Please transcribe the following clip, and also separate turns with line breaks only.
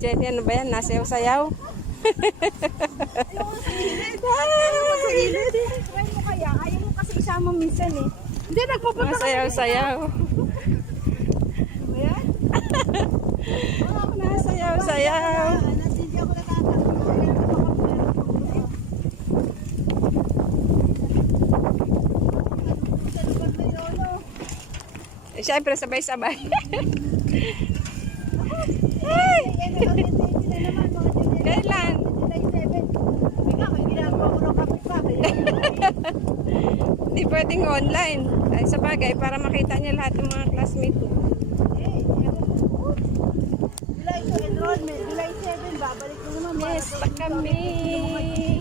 Jenny, ano ba yan? Nasayaw-sayaw?
Try mo kaya. Ayaw mo kasi isama minsan eh. Hindi, nagpupunta ka.
Nasayaw-sayaw.
Ayan.
Nasayaw-sayaw. Siyempre, sabay-sabay. Kailan? Hindi pwedeng online. Ay, sa bagay, para makita niya lahat ng mga classmate mo.
July 2 enrollment, July 7, babalik mo naman.
Pa kami.